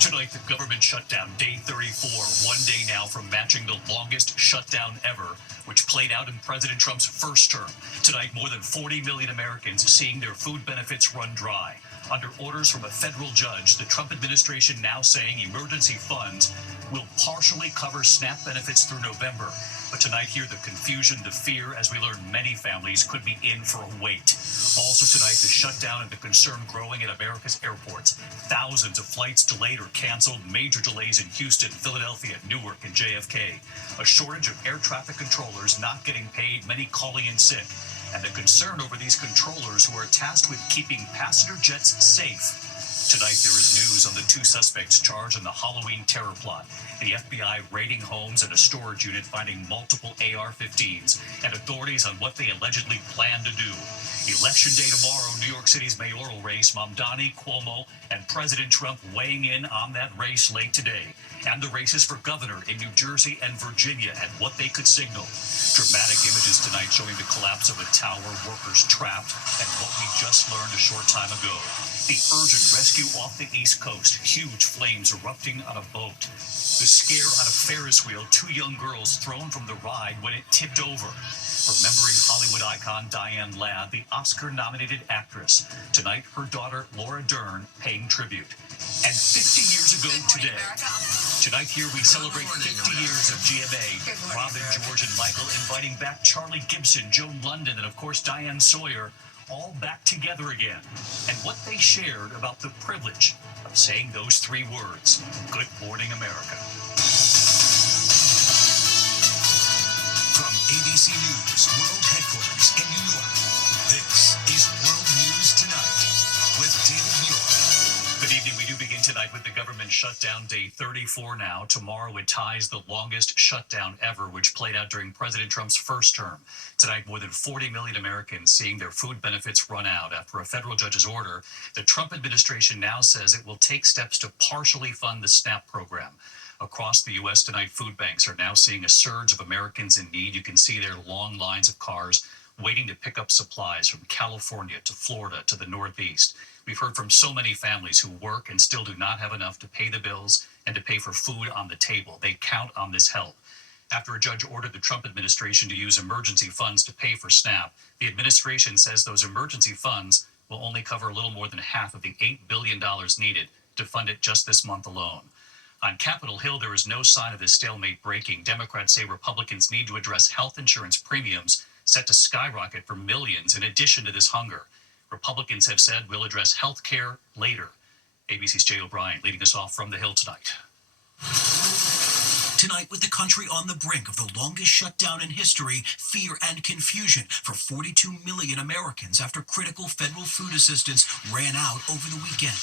Tonight, the government shutdown, day 34, one day now from matching the longest shutdown ever, which played out in President Trump's first term. Tonight, more than 40 million Americans seeing their food benefits run dry. Under orders from a federal judge, the Trump administration now saying emergency funds will partially cover SNAP benefits through November. But tonight, hear the confusion, the fear, as we learn many families could be in for a wait. Also tonight, the shutdown and the concern growing at America's airports. Thousands of flights delayed or canceled, major delays in Houston, Philadelphia, Newark, and JFK. A shortage of air traffic controllers not getting paid, many calling in sick. And the concern over these controllers who are tasked with keeping passenger jets safe. Tonight, there is news on the two suspects charged in the Halloween terror plot. The FBI raiding homes and a storage unit finding multiple AR-15s, and authorities on what they allegedly plan to do. Election day tomorrow, New York City's mayoral race, Mamdani, Cuomo, and President Trump weighing in on that race late today. And the races for governor in New Jersey and Virginia and what they could signal. Dramatic images tonight showing the collapse of a tower, workers trapped, and what we just learned a short time ago. The urgent rescue off the East Coast, huge flames erupting on a boat. The scare on a Ferris wheel, two young girls thrown from the ride when it tipped over. Remembering Hollywood icon Diane Ladd, the Oscar-nominated actress. Tonight, her daughter, Laura Dern, paying tribute. And 50 years ago today, tonight here we celebrate 50 years of GMA. Robin, George, and Michael inviting back Charlie Gibson, Joan London, and of course Diane Sawyer, all back together again. And what they shared about the privilege of saying those three words, Good Morning America. From ABC News World Headquarters in New York, this is World News Tonight with David Muir. Good evening. We do begin tonight with the government shutdown, day 34 now. Tomorrow it ties the longest shutdown ever, which played out during President Trump's first term. Tonight, more than 40 million Americans seeing their food benefits run out after a federal judge's order. The Trump administration now says it will take steps to partially fund the SNAP program. Across the U.S. tonight, food banks are now seeing a surge of Americans in need. You can see their long lines of cars waiting to pick up supplies from California to Florida to the Northeast. We've heard from so many families who work and still do not have enough to pay the bills and to pay for food on the table. They count on this help. After a judge ordered the Trump administration to use emergency funds to pay for SNAP, the administration says those emergency funds will only cover a little more than half of the $8 billion needed to fund it just this month alone. On Capitol Hill, there is no sign of this stalemate breaking. Democrats say Republicans need to address health insurance premiums set to skyrocket for millions in addition to this hunger. Republicans have said we'll address health care later. ABC's Jay O'Brien leading us off from the Hill tonight. Tonight, with the country on the brink of the longest shutdown in history, fear and confusion for 42 million Americans after critical federal food assistance ran out over the weekend.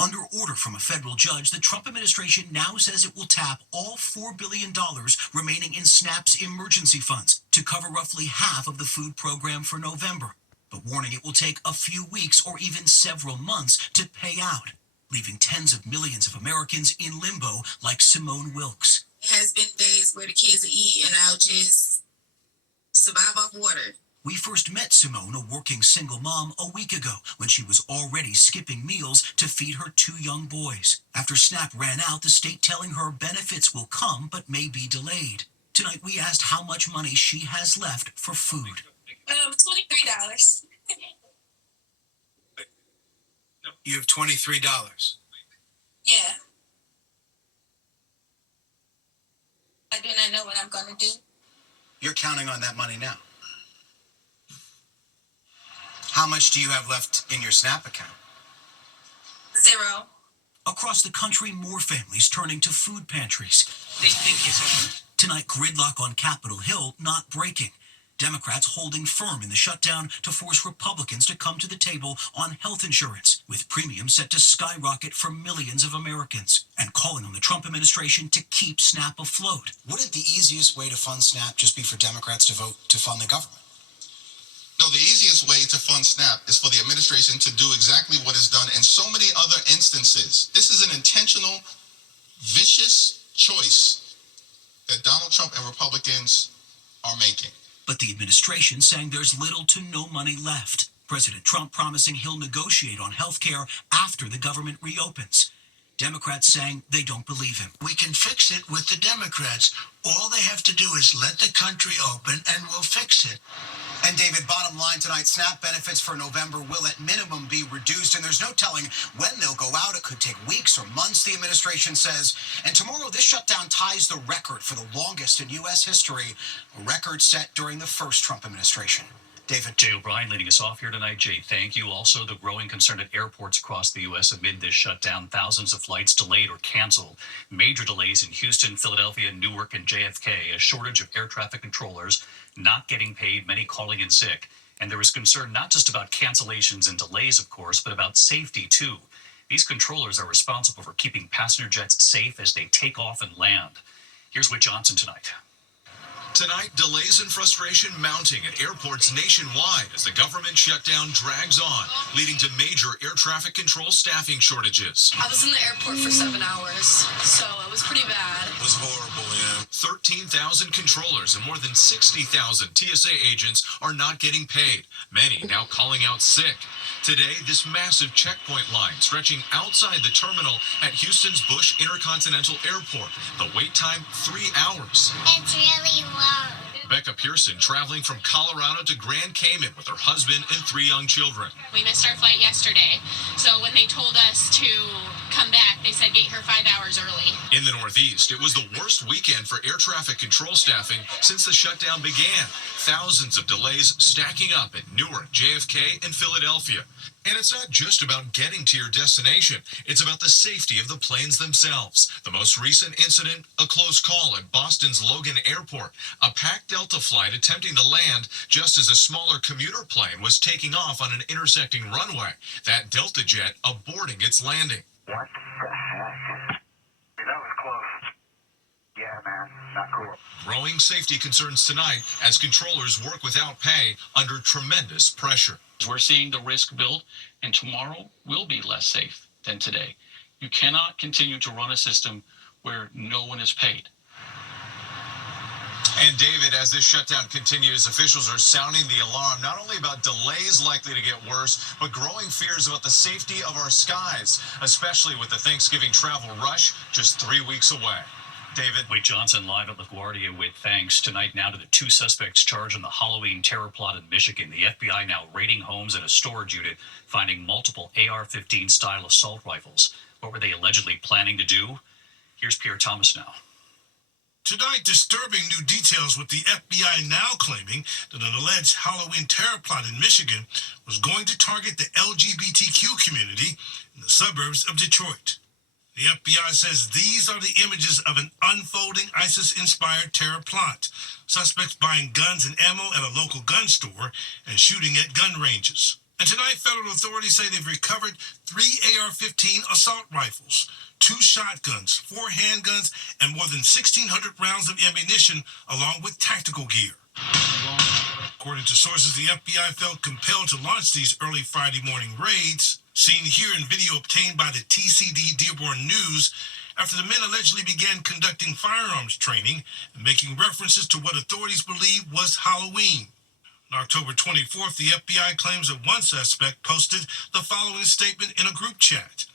Under order from a federal judge, the Trump administration now says it will tap all $4 billion remaining in SNAP's emergency funds to cover roughly half of the food program for November, but warning it will take a few weeks or even several months to pay out, leaving tens of millions of Americans in limbo like Simone Wilkes. It has been days where the kids will eat and I'll just survive off water. We first met Simone, a working single mom, a week ago when she was already skipping meals to feed her two young boys. After SNAP ran out, the state telling her benefits will come but may be delayed. Tonight we asked how much money she has left for food. $23. You have $23. Yeah. I do not know what I'm going to do. You're counting on that money now. How much do you have left in your SNAP account? 0. Across the country, more families turning to food pantries. Thank you so much. Tonight, gridlock on Capitol Hill not breaking. Democrats holding firm in the shutdown to force Republicans to come to the table on health insurance, with premiums set to skyrocket for millions of Americans, and calling on the Trump administration to keep SNAP afloat. Wouldn't the easiest way to fund SNAP just be for Democrats to vote to fund the government? No, the easiest way to fund SNAP is for the administration to do exactly what is done in so many other instances. This is an intentional, vicious choice that Donald Trump and Republicans are making. But the administration saying there's little to no money left. President Trump promising he'll negotiate on health care after the government reopens. Democrats saying they don't believe him. We can fix it with the Democrats. All they have to do is let the country open and we'll fix it. And David, bottom line tonight, SNAP benefits for November will at minimum be reduced, and there's no telling when they'll go out. It could take weeks or months, the administration says. And tomorrow, this shutdown ties the record for the longest in U.S. history, a record set during the first Trump administration. David. Jay O'Brien leading us off here tonight. Jay, thank you. Also, the growing concern at airports across the U.S. amid this shutdown. Thousands of flights delayed or canceled. Major delays in Houston, Philadelphia, Newark, and JFK. A shortage of air traffic controllers, not getting paid, many calling in sick. And there is concern not just about cancellations and delays, of course, but about safety, too. These controllers are responsible for keeping passenger jets safe as they take off and land. Here's Whit Johnson tonight. Tonight, delays and frustration mounting at airports nationwide as the government shutdown drags on, leading to major air traffic control staffing shortages. I was in the airport for 7 hours, so it was pretty bad. It was horrible, yeah. 13,000 controllers and more than 60,000 TSA agents are not getting paid, many now calling out sick. Today, this massive checkpoint line stretching outside the terminal at Houston's Bush Intercontinental Airport. The wait time, 3 hours. It's really long. Becca Pearson traveling from Colorado to Grand Cayman with her husband and 3 young children. We missed our flight yesterday, so when they told us to come back, they said get here 5 hours early. In the Northeast, it was the worst weekend for air traffic control staffing since the shutdown began. Thousands of delays stacking up at Newark, JFK, and Philadelphia. And it's not just about getting to your destination. It's about the safety of the planes themselves. The most recent incident, a close call at Boston's Logan Airport. A packed Delta flight attempting to land just as a smaller commuter plane was taking off on an intersecting runway. That Delta jet aborting its landing. What the heck? That was close. Yeah, man. Not cool. Growing safety concerns tonight as controllers work without pay under tremendous pressure. We're seeing the risk build, and tomorrow will be less safe than today. You cannot continue to run a system where no one is paid. And David, as this shutdown continues, officials are sounding the alarm, not only about delays likely to get worse, but growing fears about the safety of our skies, especially with the Thanksgiving travel rush just 3 weeks away. David. Whit Johnson live at LaGuardia with thanks. Tonight now to the 2 suspects charged in the Halloween terror plot in Michigan. The FBI now raiding homes and a storage unit, finding multiple AR-15 style assault rifles. What were they allegedly planning to do? Here's Pierre Thomas now. Tonight, disturbing new details with the FBI now claiming that an alleged Halloween terror plot in Michigan was going to target the LGBTQ community in the suburbs of Detroit. The FBI says these are the images of an unfolding ISIS-inspired terror plot. Suspects buying guns and ammo at a local gun store and shooting at gun ranges. And tonight, federal authorities say they've recovered 3 AR-15 assault rifles, 2 shotguns, 4 handguns, and more than 1,600 rounds of ammunition, along with tactical gear. According to sources, the FBI felt compelled to launch these early Friday morning raids, seen here in video obtained by the TCD Dearborn News, after the men allegedly began conducting firearms training and making references to what authorities believe was Halloween. On October 24th, the FBI claims that one suspect posted the following statement in a group chat.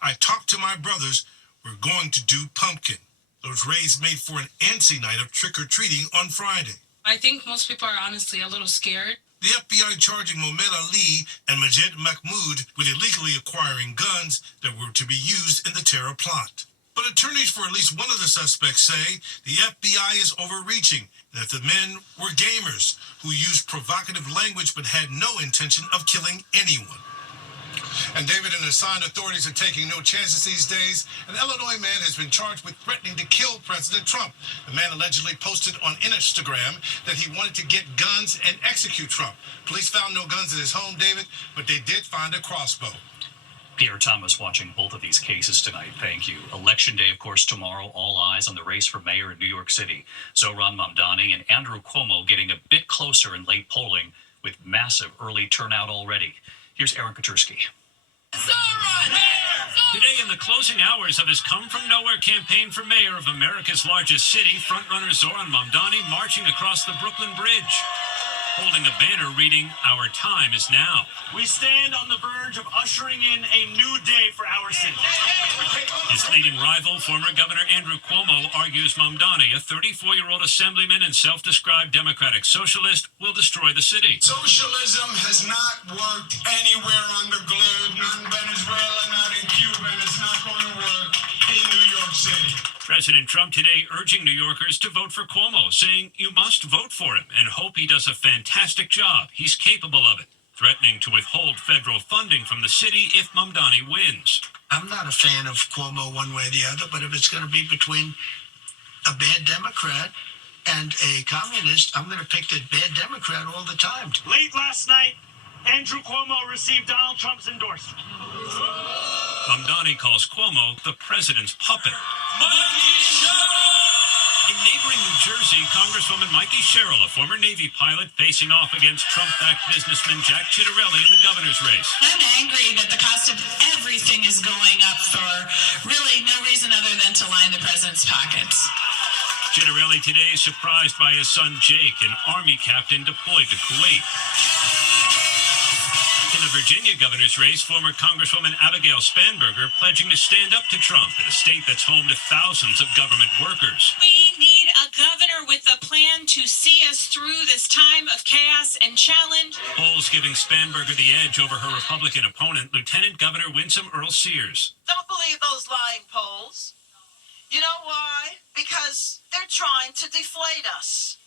"I talked to my brothers. We're going to do pumpkin." Those raids made for an antsy night of trick-or-treating on Friday. I think most people are honestly a little scared. The FBI charging Mohamed Ali and Majed Mahmoud with illegally acquiring guns that were to be used in the terror plot. But attorneys for at least one of the suspects say the FBI is overreaching and that the men were gamers who used provocative language but had no intention of killing anyone. And David, and assigned authorities are taking no chances these days. An Illinois man has been charged with threatening to kill President Trump. The man allegedly posted on Instagram that he wanted to get guns and execute Trump. Police found no guns at his home, David, but they did find a crossbow. Pierre Thomas watching both of these cases tonight. Thank you. Election day, of course, tomorrow. All eyes on the race for mayor in New York City. Zohran Mamdani and Andrew Cuomo getting a bit closer in late polling with massive early turnout already. Here's Aaron Katursky. Today, in the closing hours of his come-from-nowhere campaign for mayor of America's largest city, frontrunner Zohran Mamdani marching across the Brooklyn Bridge. holding a banner reading, "Our time is now." We stand on the verge of ushering in a new day for our city. His leading rival, former Governor Andrew Cuomo, argues Mamdani, a 34-year-old assemblyman and self-described democratic socialist, will destroy the city. Socialism has not worked anywhere on the globe, not in Venezuela, not in Cuba, and it's not going to work in New York City. President Trump today urging New Yorkers to vote for Cuomo, saying you must vote for him and hope he does a fantastic job. He's capable of it, threatening to withhold federal funding from the city if Mamdani wins. I'm not a fan of Cuomo one way or the other, but if it's going to be between a bad Democrat and a communist, I'm going to pick the bad Democrat all the time. Late last night, Andrew Cuomo received Donald Trump's endorsement. Mamdani calls Cuomo the president's puppet. In neighboring New Jersey, Congresswoman Mikey Sherrill, a former Navy pilot, facing off against Trump-backed businessman Jack Ciattarelli in the governor's race. I'm angry that the cost of everything is going up for really no reason other than to line the president's pockets. Ciattarelli today is surprised by his son Jake, an Army captain deployed to Kuwait. In the Virginia governor's race, former Congresswoman Abigail Spanberger pledging to stand up to Trump in a state that's home to thousands of government workers. We need a governor with a plan to see us through this time of chaos and challenge. Polls giving Spanberger the edge over her Republican opponent, Lieutenant Governor Winsome Earl-Sears. Don't believe those lying polls. You know why? Because they're trying to deflate us.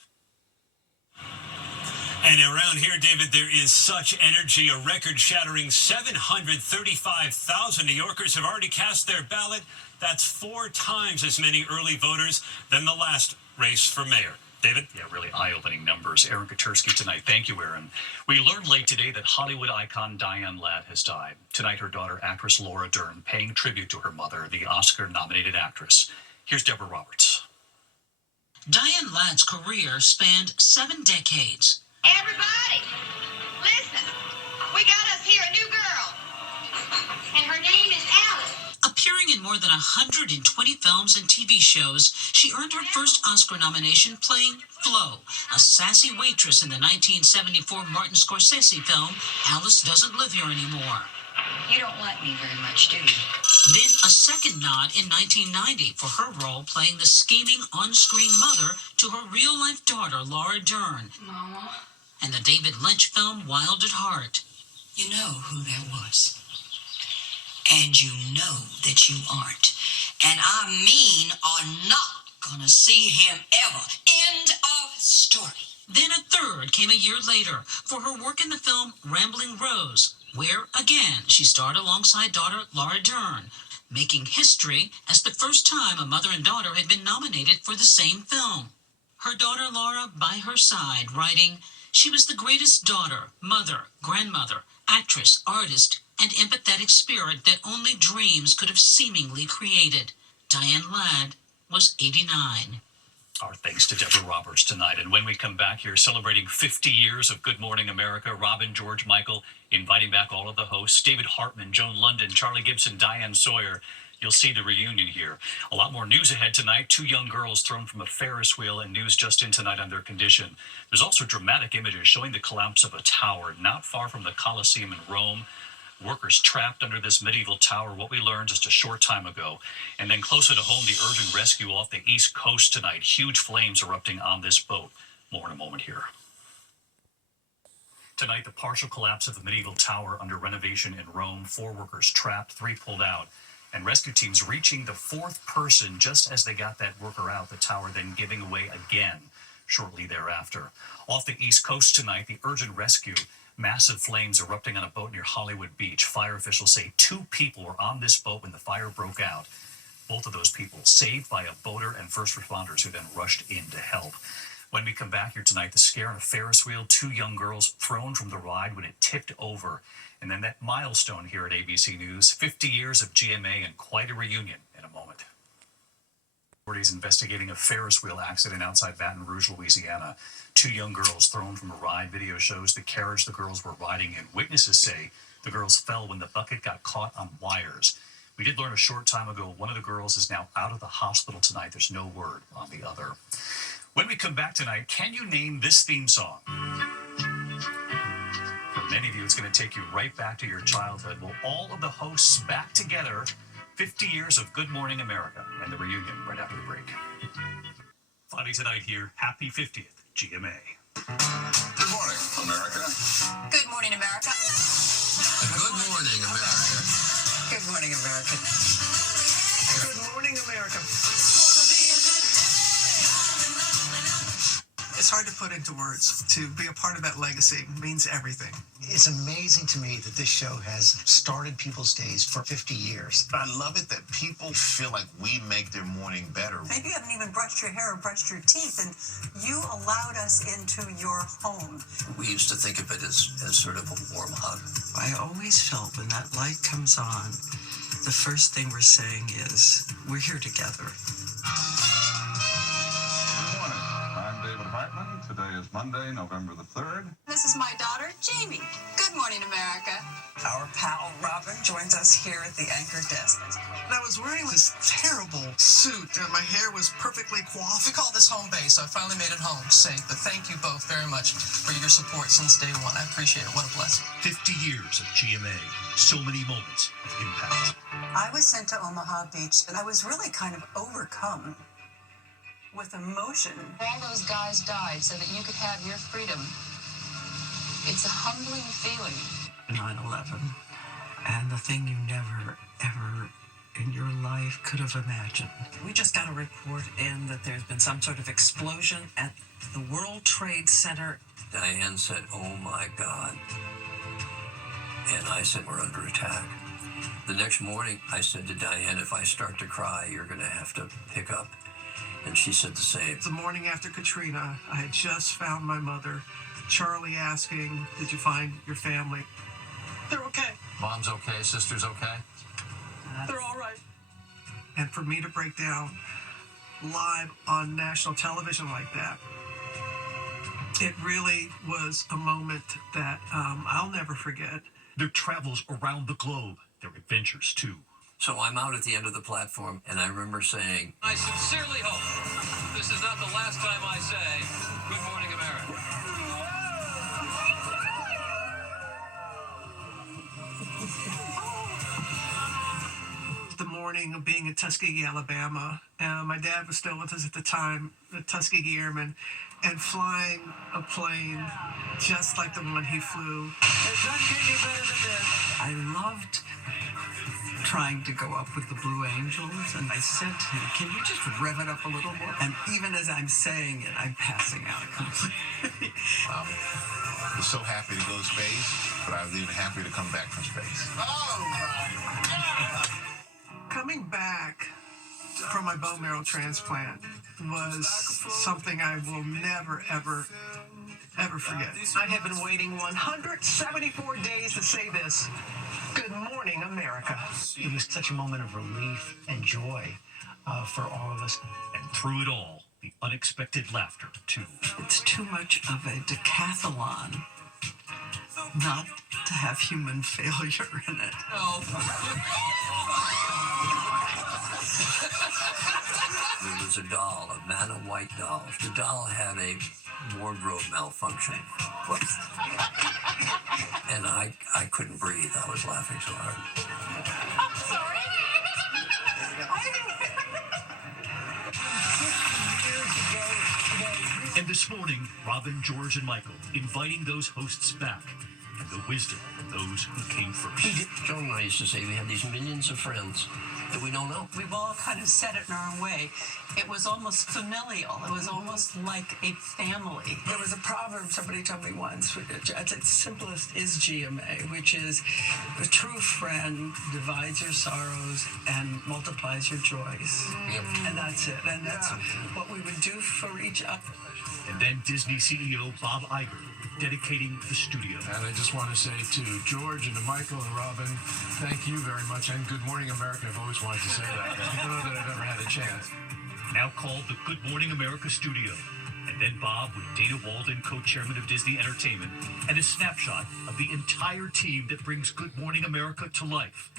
And around here, David, there is such energy. A record-shattering 735,000 New Yorkers have already cast their ballot. That's 4 times as many early voters than the last race for mayor. David? Yeah, really eye-opening numbers. Aaron Katersky tonight. Thank you, Aaron. We learned late today that Hollywood icon Diane Ladd has died. Tonight, her daughter, actress Laura Dern, paying tribute to her mother, the Oscar-nominated actress. Here's Deborah Roberts. Diane Ladd's career spanned 7 decades. Everybody, listen. We got us here a new girl. And her name is Alice. Appearing in more than 120 films and TV shows, she earned her first Oscar nomination playing Flo, a sassy waitress in the 1974 Martin Scorsese film, Alice Doesn't Live Here Anymore. You don't like me very much, do you? Then a second nod in 1990 for her role playing the scheming on-screen mother to her real-life daughter, Laura Dern. Mama. And the David Lynch film Wild at Heart. You know who that was. And you know that you aren't. And I mean are not gonna see him ever. End of story. Then a third came a year later for her work in the film Rambling Rose, where, again, she starred alongside daughter Laura Dern, making history as the first time a mother and daughter had been nominated for the same film. Her daughter Laura by her side, writing, "She was the greatest daughter, mother, grandmother, actress, artist, and empathetic spirit that only dreams could have seemingly created." Diane Ladd was 89. Our thanks to Deborah Roberts tonight. And when we come back here celebrating 50 years of Good Morning America, Robin, George, Michael, inviting back all of the hosts, David Hartman, Joan London, Charlie Gibson, Diane Sawyer. You'll see the reunion here. A lot more news ahead tonight. 2 young girls thrown from a Ferris wheel, and news just in tonight on their condition. There's also dramatic images showing the collapse of a tower not far from the Colosseum in Rome. Workers trapped under this medieval tower, what we learned just a short time ago. And then closer to home, the urgent rescue off the East Coast tonight. Huge flames erupting on this boat. More in a moment here. Tonight, the partial collapse of the medieval tower under renovation in Rome. 4 workers trapped, 3 pulled out. And rescue teams reaching the 4th person just as they got that worker out, the tower then giving way again shortly thereafter. Off the East Coast tonight, the urgent rescue. Massive flames erupting on a boat near Hollywood Beach. Fire officials say 2 people were on this boat when the fire broke out. Both of those people saved by a boater and first responders who then rushed in to help. When we come back here tonight, the scare on a Ferris wheel, 2 young girls thrown from the ride when it tipped over. And then that milestone here at ABC News, 50 years of GMA and quite a reunion in a moment. Authorities investigating a Ferris wheel accident outside Baton Rouge, Louisiana. 2 young girls thrown from a ride. Video shows the carriage the girls were riding in. Witnesses say the girls fell when the bucket got caught on wires. We did learn a short time ago one of the girls is now out of the hospital tonight. There's no word on the other. When we come back tonight, can you name this theme song? many of you, it's going to take you right back to your childhood. Well, all of the hosts back together, 50 years of Good Morning America, and the reunion right after the break. Funny tonight here, happy 50th, GMA. Good morning, America. Good morning, America. Good morning, America. Good morning, America. Good morning, America. It's hard to put into words. To be a part of that legacy means everything. It's amazing to me that this show has started people's days for 50 years. I love it that people feel like we make their morning better. Maybe you haven't even brushed your hair or brushed your teeth, and you allowed us into your home. We used to think of it as sort of a warm hug. I always felt when that light comes on, the first thing we're saying is, we're here together. Today is Monday, November the 3rd. This is my daughter, Jamie. Good morning, America. Our pal Robin joins us here at the anchor desk. And I was wearing this terrible suit, and my hair was perfectly coiffed. We call this home base, so I finally made it home safe. But thank you both very much for your support since day one. I appreciate it. What a blessing. 50 years of GMA. So many moments of impact. I was sent to Omaha Beach, and I was really kind of overcome with emotion. All those guys died so that you could have your freedom. It's a humbling feeling. 9/11, and the thing you never, ever in your life could have imagined. We just got a report in that there's been some sort of explosion at the World Trade Center. Diane said, "Oh my God." And I said, "We're under attack." The next morning, I said to Diane, "If I start to cry, you're going to have to pick up." And she said the same. The morning after Katrina, I had just found my mother. Charlie asking, "Did you find your family?" They're okay. Mom's okay, sister's okay. They're all right. And for me to break down live on national television like that, it really was a moment that I'll never forget. Their travels around the globe, their adventures too. So I'm out at the end of the platform, and I remember saying, I sincerely hope this is not the last time I say, Good Morning America. The morning of being in Tuskegee, Alabama, my dad was still with us at the time, the Tuskegee Airman, and flying a plane just like the one he flew. It doesn't get any better than this. I loved trying to go up with the Blue Angels, and I said to him, "Can you just rev it up a little more?" And even as I'm saying it, I'm passing out completely. I'm so happy to go to space, but I was even happier to come back from space. Coming back from my bone marrow transplant was something I will never, ever, ever forget. I have been waiting 174 days to say this. Good morning, America. It was such a moment of relief and joy for all of us. And through it all, the unexpected laughter, too. It's too much of a decathlon not to have human failure in it. There was a doll, a Vanna White doll. The doll had a wardrobe malfunction. Whoops. And I couldn't breathe. I was laughing so hard. I'm sorry. And this morning, Robin, George, and Michael inviting those hosts back and the wisdom of those who came first. Joan and I used to say we have these millions of friends that we don't know. We've all kind of said it in our own way. It was almost familial. It was almost like a family. There was a proverb somebody told me once, at its simplest is GMA, which is a true friend divides your sorrows and multiplies your joys. Yep. And that's it. And that's what we would do for each other. And then Disney CEO Bob Iger dedicating the studio. And I just want to say to George and to Michael and Robin, thank you very much. And Good Morning America. I've always wanted to say that. I don't know that I've ever had a chance. Now called the Good Morning America studio. And then Bob with Dana Walden, co-chairman of Disney Entertainment, and a snapshot of the entire team that brings Good Morning America to life.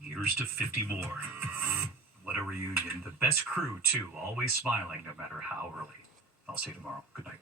Here's to 50 more. What a reunion. The best crew, too, always smiling no matter how early. I'll see you tomorrow. Good night.